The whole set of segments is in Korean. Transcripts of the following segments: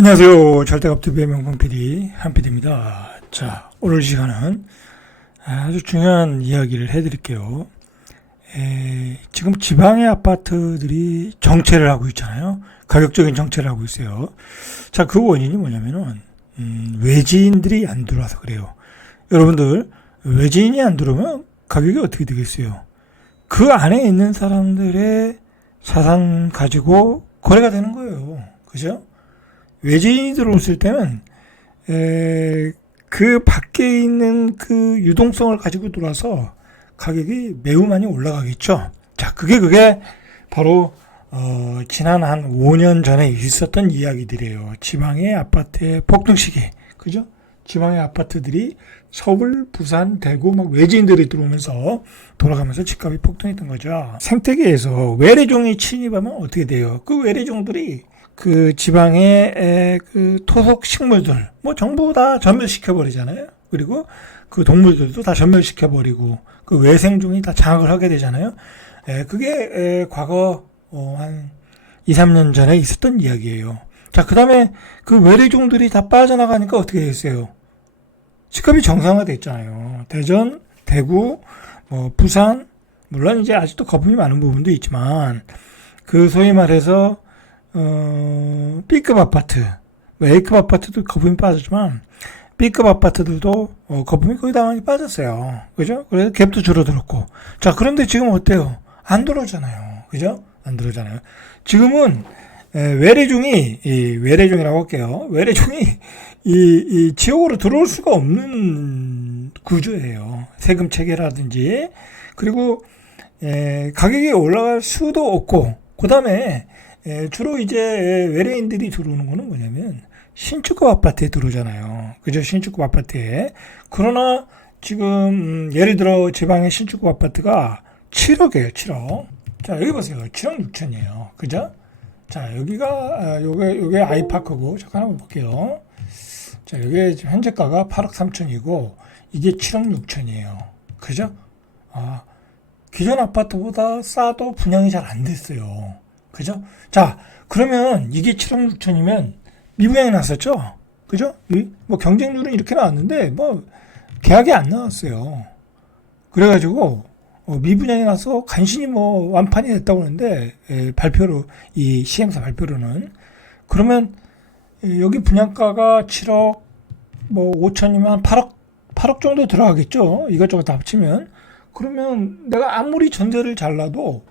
안녕하세요. 절대값TV의 명품 PD 한PD입니다. 자, 오늘 시간은 아주 중요한 이야기를 해드릴게요. 지금 지방의 아파트들이 정체를 하고 있잖아요. 가격적인 정체를 하고 있어요. 자, 그 원인이 뭐냐면은 외지인들이 안 들어와서 그래요. 여러분들, 외지인이 안 들어오면 가격이 어떻게 되겠어요? 그 안에 있는 사람들의 자산 가지고 거래가 되는 거예요. 그죠? 외지인이 들어왔을 때는 그 밖에 있는 그 유동성을 가지고 들어와서 가격이 매우 많이 올라가겠죠. 자, 그게 바로 지난 한 5년 전에 있었던 이야기들이에요. 지방의 아파트의 폭등 시기, 그죠? 지방의 아파트들이 서울, 부산, 대구 막 외지인들이 들어오면서 돌아가면서 집값이 폭등했던 거죠. 생태계에서 외래종이 침입하면 어떻게 돼요? 그 외래종들이 그 지방의 그 토속 식물들, 뭐 전부 다 전멸시켜 버리잖아요. 그리고 그 동물들도 다 전멸시켜 버리고 그 외생종이 다 장악을 하게 되잖아요. 그게 과거 한 2, 3년 전에 있었던 이야기예요. 자, 그 다음에 그 외래종들이 다 빠져나가니까 어떻게 됐어요? 집값이 정상화됐잖아요. 대전, 대구, 부산, 물론 이제 아직도 거품이 많은 부분도 있지만 그 소위 말해서 B급 아파트, A급 아파트도 거품이 빠졌지만 B급 아파트들도 거품이 거의 다 많이 빠졌어요. 그죠? 그래서 갭도 줄어들었고. 자, 그런데 지금 어때요? 안 들어오잖아요. 그죠? 안 들어오잖아요. 지금은 외래종이라고 할게요. 외래종이 이 지역으로 들어올 수가 없는 구조예요. 세금 체계라든지. 그리고 가격이 올라갈 수도 없고, 그 다음에 주로 이제 외래인들이 들어오는 거는 뭐냐면 신축급 아파트에 들어오잖아요. 그죠? 신축급 아파트에. 그러나 지금 예를 들어 지방의 신축급 아파트가 7억이에요. 7억. 자, 여기 보세요. 7억 6천이에요. 그죠? 자, 여기가 요게 아이파크고 잠깐 한번 볼게요. 자, 여기 현재가가 8억 3천이고 이게 7억 6천이에요. 그죠? 아, 기존 아파트보다 싸도 분양이 잘 안 됐어요. 그죠? 자, 그러면 이게 7억 6천이면 미분양이 났었죠? 그죠? 뭐 경쟁률은 이렇게 나왔는데, 뭐, 계약이 안 나왔어요. 그래가지고, 미분양이 나서 간신히 뭐 완판이 됐다고 하는데, 발표로, 이 시행사 발표로는. 그러면, 여기 분양가가 7억, 뭐 5천이면 8억 정도 들어가겠죠? 이것저것 다 합치면. 그러면 내가 아무리 전세를 잘 놔도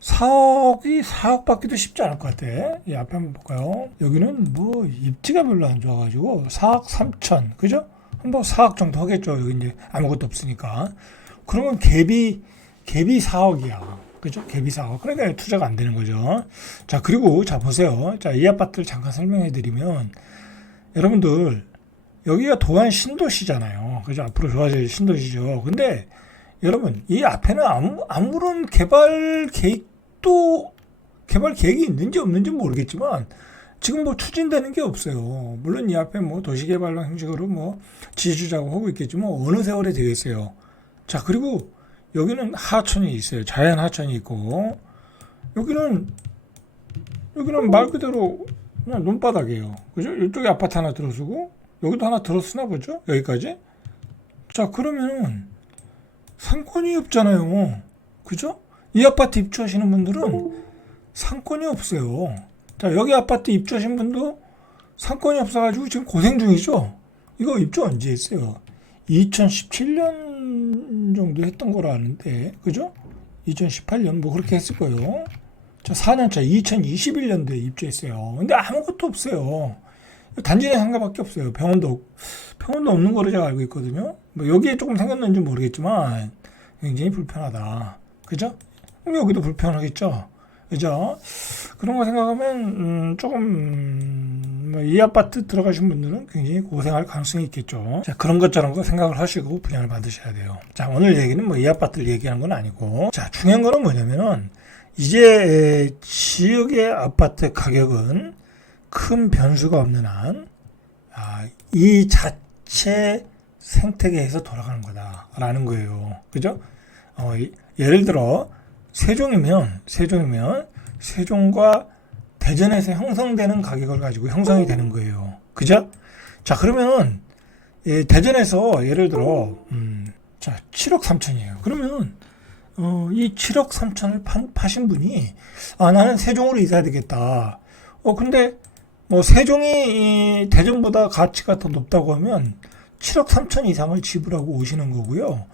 4억 받기도 쉽지 않을 것 같아. 이 앞에 한번 볼까요? 여기는 뭐 입지가 별로 안 좋아가지고 4억 3천, 그죠? 뭐 4억 정도 하겠죠. 여기 이제 아무것도 없으니까. 그러면 갭이 4억이야. 그죠? 갭이 4억. 그러니까 투자가 안 되는 거죠. 자, 그리고 자 보세요. 자, 이 아파트를 잠깐 설명해 드리면 여러분들 여기가 도안 신도시잖아요. 그죠? 앞으로 좋아질 신도시죠. 근데 여러분, 이 앞에는 아무런 개발 계획이 있는지 없는지 모르겠지만, 지금 뭐 추진되는 게 없어요. 물론 이 앞에 뭐 도시개발로 형식으로 뭐 지주자고 하고 있겠지만, 어느 세월에 되겠어요. 자, 그리고 여기는 하천이 있어요. 자연 하천이 있고, 여기는 말 그대로 그냥 논바닥이에요. 그죠? 이쪽에 아파트 하나 들어서고, 여기도 하나 들어서나 보죠? 여기까지? 자, 그러면은, 상권이 없잖아요. 그죠? 이 아파트 입주하시는 분들은 상권이 없어요. 자, 여기 아파트 입주하신 분도 상권이 없어가지고 지금 고생 중이죠? 이거 입주 언제 했어요? 2017년 정도 했던 거라 아는데, 그죠? 2018년 뭐 그렇게 했을 거예요. 자, 4년차 2021년도에 입주했어요. 근데 아무것도 없어요. 단지 내 상가밖에 없어요. 병원도 없는 거로 제가 알고 있거든요. 뭐 여기에 조금 생겼는지 모르겠지만 굉장히 불편하다. 그죠? 그럼 여기도 불편하겠죠. 그죠? 그런 거 생각하면 조금 이 아파트 들어가신 분들은 굉장히 고생할 가능성이 있겠죠. 자, 그런 것처럼 거 생각을 하시고 분양을 받으셔야 돼요. 자, 오늘 얘기는 뭐 이 아파트를 얘기하는 건 아니고, 자, 중요한 거는 뭐냐면은 이제 지역의 아파트 가격은 큰 변수가 없는 한, 이 자체 생태계에서 돌아가는 거다라는 거예요. 그죠? 예를 들어 세종과 대전에서 형성되는 가격을 가지고 형성이 되는 거예요. 그죠? 자, 그러면 대전에서 예를 들어 자 7억 3천이에요. 그러면 이 7억 3천을 파신 분이 나는 세종으로 이사해야 되겠다. 근데 뭐 세종이 대전보다 가치가 더 높다고 하면 7억 3천 이상을 지불하고 오시는 거고요.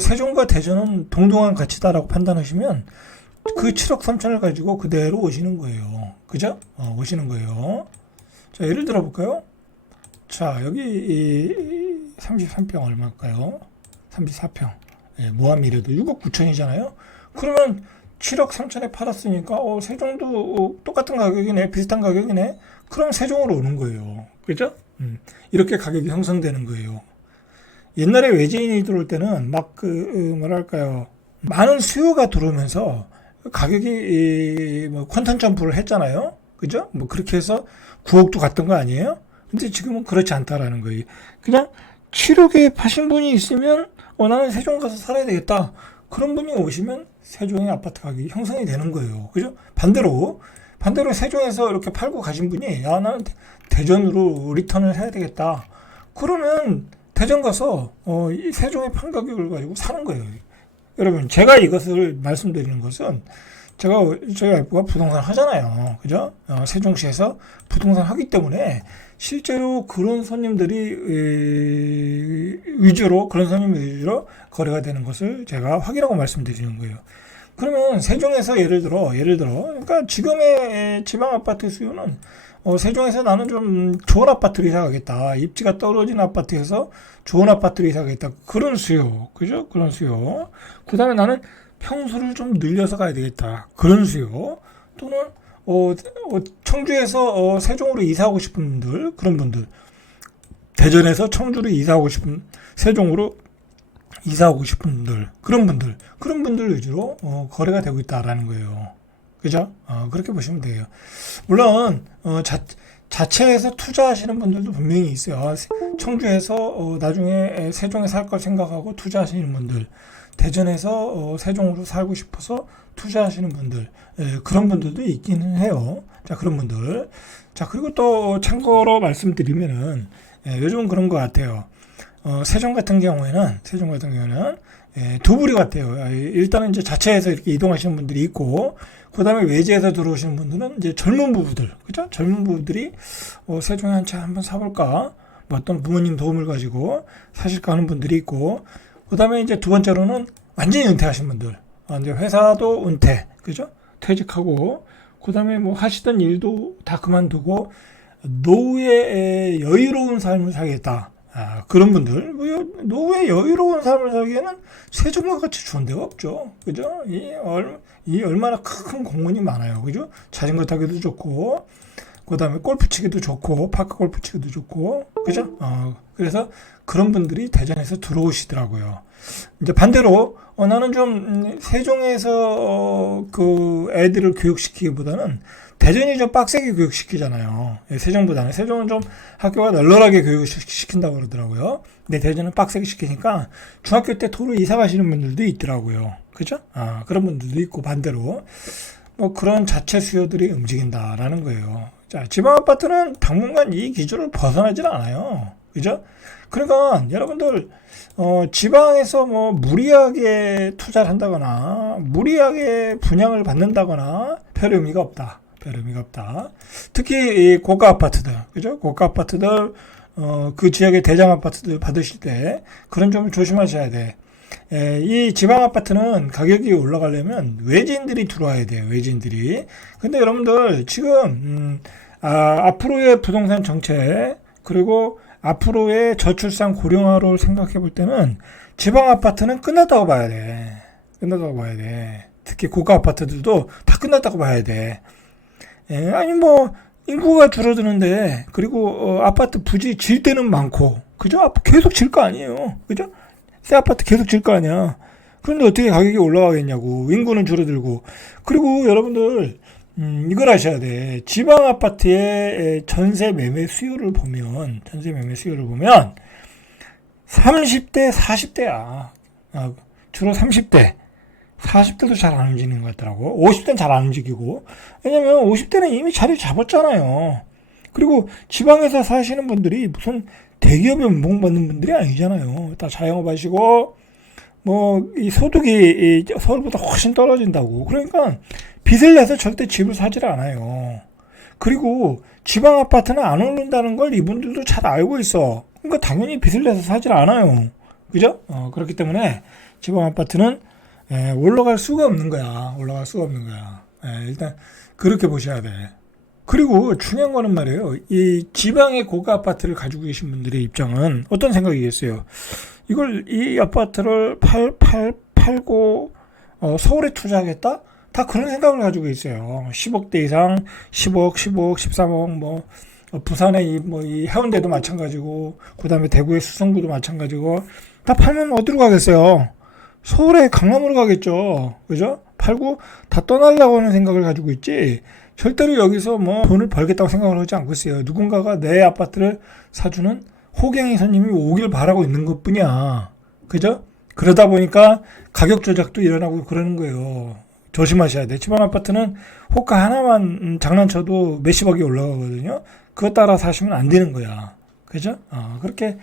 세종과 대전은 동등한 가치다라고 판단하시면 그 7억 3천을 가지고 그대로 오시는 거예요. 그죠? 오시는 거예요. 자, 예를 들어 볼까요? 자, 여기 이 33평 얼마일까요? 34평. 무한미래도 6억 9천이잖아요. 그러면 7억 3천에 팔았으니까 세종도 똑같은 가격이네, 비슷한 가격이네. 그럼 세종으로 오는 거예요. 그죠? 이렇게 가격이 형성되는 거예요. 옛날에 외지인이 들어올 때는 막 뭐랄까요, 많은 수요가 들어오면서 가격이 뭐 퀀텀 점프를 했잖아요. 그죠? 뭐 그렇게 해서 9억도 갔던 거 아니에요? 근데 지금은 그렇지 않다라는 거예요. 그냥 7억에 파신 분이 있으면 나는 세종 가서 살아야 되겠다. 그런 분이 오시면 세종의 아파트 가격이 형성이 되는 거예요. 그죠? 반대로 세종에서 이렇게 팔고 가신 분이 나는 대전으로 리턴을 해야 되겠다. 그러면 대전 가서 이 세종의 판 가격을 가지고 사는 거예요. 여러분, 제가 이것을 말씀드리는 것은 저희 와이프가 부동산 하잖아요. 그죠? 세종시에서 부동산 하기 때문에 실제로 그런 손님들이 그런 손님 위주로 거래가 되는 것을 제가 확인하고 말씀드리는 거예요. 그러면 세종에서 예를 들어, 그러니까 지금의 지방 아파트 수요는 세종에서 나는 좀 좋은 아파트를 이사가겠다. 입지가 떨어진 아파트에서 좋은 아파트를 이사가겠다. 그런 수요. 그죠? 그런 수요. 그 다음에 나는 평수를 좀 늘려서 가야 되겠다. 그런 수요. 또는, 청주에서 세종으로 이사하고 싶은 분들, 그런 분들. 대전에서 청주로 이사하고 싶은, 세종으로 이사하고 싶은 분들, 그런 분들 위주로 거래가 되고 있다라는 거예요. 그죠? 그렇게 보시면 돼요. 물론 자체에서 투자하시는 분들도 분명히 있어요. 청주에서 나중에 세종에 살 걸 생각하고 투자하시는 분들, 대전에서 세종으로 살고 싶어서 투자하시는 분들, 그런 분들도 있기는 해요. 자, 그런 분들. 자, 그리고 또 참고로 말씀드리면은 요즘은 그런 것 같아요. 세종 같은 경우에는 두 부류 같아요. 일단은 이제 자체에서 이렇게 이동하시는 분들이 있고, 그 다음에 외지에서 들어오시는 분들은 이제 젊은 부부들, 그죠? 젊은 부부들이 세종에 한 채 한번 사볼까? 뭐 어떤 부모님 도움을 가지고 사실까 하는 분들이 있고, 그 다음에 이제 두 번째로는 완전히 은퇴하신 분들, 이제 회사도 은퇴, 그죠? 퇴직하고, 그 다음에 뭐 하시던 일도 다 그만두고 노후의 여유로운 삶을 살겠다. 그런 분들, 노후의 여유로운 삶을 살기에는 세종과 같이 좋은 데가 없죠. 그죠? 이 얼마나 큰 공원이 많아요. 그죠? 자전거 타기도 좋고, 그 다음에 골프 치기도 좋고, 파크 골프 치기도 좋고, 그죠? 그래서 그런 분들이 대전에서 들어오시더라고요. 이제 반대로, 나는 좀 세종에서 그 애들을 교육시키기보다는 대전이 좀 빡세게 교육시키잖아요. 세종보다는. 세종은 좀 학교가 널널하게 교육시킨다고 그러더라고요. 근데 대전은 빡세게 시키니까 중학교 때 도로 이사 가시는 분들도 있더라고요. 그죠? 그런 분들도 있고, 반대로. 뭐 그런 자체 수요들이 움직인다라는 거예요. 자, 지방 아파트는 당분간 이 기준을 벗어나질 않아요. 그죠? 그러니까 여러분들 지방에서 뭐 무리하게 투자를 한다거나 무리하게 분양을 받는다거나 별 의미가 없다. 특히 이 고가 아파트들, 그죠? 고가 아파트들 그 지역의 대장 아파트들 받으실 때 그런 점을 조심하셔야 돼. 이 지방 아파트는 가격이 올라가려면 외지인들이 들어와야 돼요. 외지인들이. 근데 여러분들 지금 앞으로의 부동산 정책, 그리고 앞으로의 저출산 고령화를 생각해 볼 때는 지방 아파트는 끝났다고 봐야 돼. 특히 고가 아파트들도 다 끝났다고 봐야 돼. 아니 뭐 인구가 줄어드는데, 그리고 아파트 부지 질 때는 많고, 그죠? 계속 질 거 아니에요. 그죠? 새 아파트 계속 질 거 아니야. 그런데 어떻게 가격이 올라가겠냐고. 인구는 줄어들고. 그리고 여러분들 이걸 아셔야 돼. 지방 아파트의 전세 매매 수요를 보면 30대, 40대야. 주로 30대, 40대도 잘 안 움직이는 것 같더라고. 50대는 잘 안 움직이고. 왜냐면 50대는 이미 자리 잡았잖아요. 그리고 지방에서 사시는 분들이 무슨 대기업에 연봉받는 분들이 아니잖아요. 다 자영업 하시고, 뭐, 이 소득이 서울보다 훨씬 떨어진다고. 그러니까 빚을 내서 절대 집을 사질 않아요. 그리고 지방 아파트는 안 오른다는 걸 이분들도 잘 알고 있어. 그러니까 당연히 빚을 내서 사질 않아요. 그죠? 그렇기 때문에 지방 아파트는 올라갈 수가 없는 거야. 올라갈 수가 없는 거야. 일단 그렇게 보셔야 돼. 그리고 중요한 거는 말이에요. 이 지방의 고가 아파트를 가지고 계신 분들의 입장은 어떤 생각이겠어요? 이 아파트를 팔고 서울에 투자하겠다? 다 그런 생각을 가지고 있어요. 10억대 이상, 10억, 13억, 뭐 부산의 이 해운대도 마찬가지고, 그 다음에 대구의 수성구도 마찬가지고, 다 팔면 어디로 가겠어요? 서울에 강남으로 가겠죠. 그죠? 팔고 다 떠나려고 하는 생각을 가지고 있지. 절대로 여기서 뭐 돈을 벌겠다고 생각을 하지 않고 있어요. 누군가가 내 아파트를 사주는 호갱이 손님이 오길 바라고 있는 것 뿐이야. 그죠? 그러다 보니까 가격 조작도 일어나고 그러는 거예요. 조심하셔야 돼. 지방 아파트는 호가 하나만 장난쳐도 몇십억이 올라가거든요. 그것 따라 사시면 안 되는 거야. 그죠? 그렇게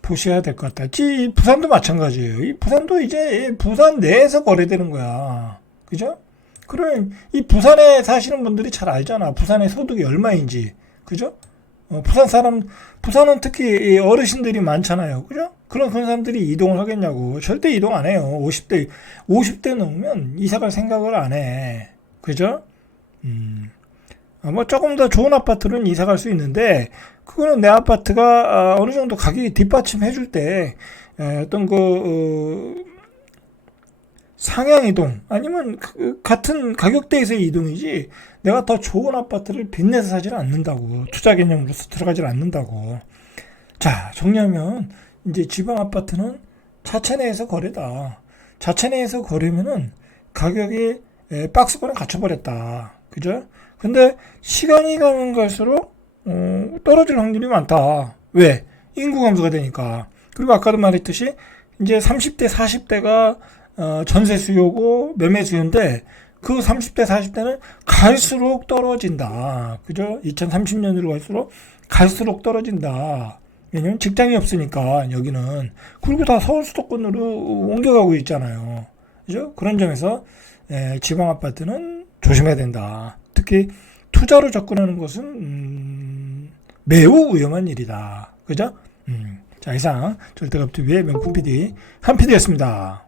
보셔야 될 것 같다. 부산도 마찬가지예요. 이 부산도 이제 부산 내에서 거래되는 거야. 그죠? 그럼 이 부산에 사시는 분들이 잘 알잖아. 부산의 소득이 얼마인지. 그죠? 부산은 특히 어르신들이 많잖아요. 그죠? 그런 사람들이 이동을 하겠냐고. 절대 이동 안 해요. 50대 넘으면 이사 갈 생각을 안 해. 그죠? 뭐 조금 더 좋은 아파트는 이사 갈 수 있는데, 그거는 내 아파트가 어느 정도 가격이 뒷받침해 줄 때, 어떤 상향 이동, 아니면 같은 가격대에서의 이동이지, 내가 더 좋은 아파트를 빚내서 사지를 않는다고. 투자 개념으로서 들어가질 않는다고. 자, 정리하면, 이제 지방 아파트는 자체 내에서 거래다. 자체 내에서 거래면은 가격이 박스권에 갇혀버렸다. 그죠? 근데 시간이 가면 갈수록 떨어질 확률이 많다. 왜? 인구 감소가 되니까. 그리고 아까도 말했듯이 이제 30대, 40대가 전세 수요고 매매 수요인데, 그 30대, 40대는 갈수록 떨어진다. 그죠? 2030년으로 갈수록 떨어진다. 왜냐면 직장이 없으니까 여기는. 그리고 다 서울 수도권으로 옮겨가고 있잖아요. 그죠? 그런 점에서 지방 아파트는 조심해야 된다. 특히 투자로 접근하는 것은 매우 위험한 일이다. 그죠? 자, 이상 절대값TV의 명품 PD 한 PD였습니다.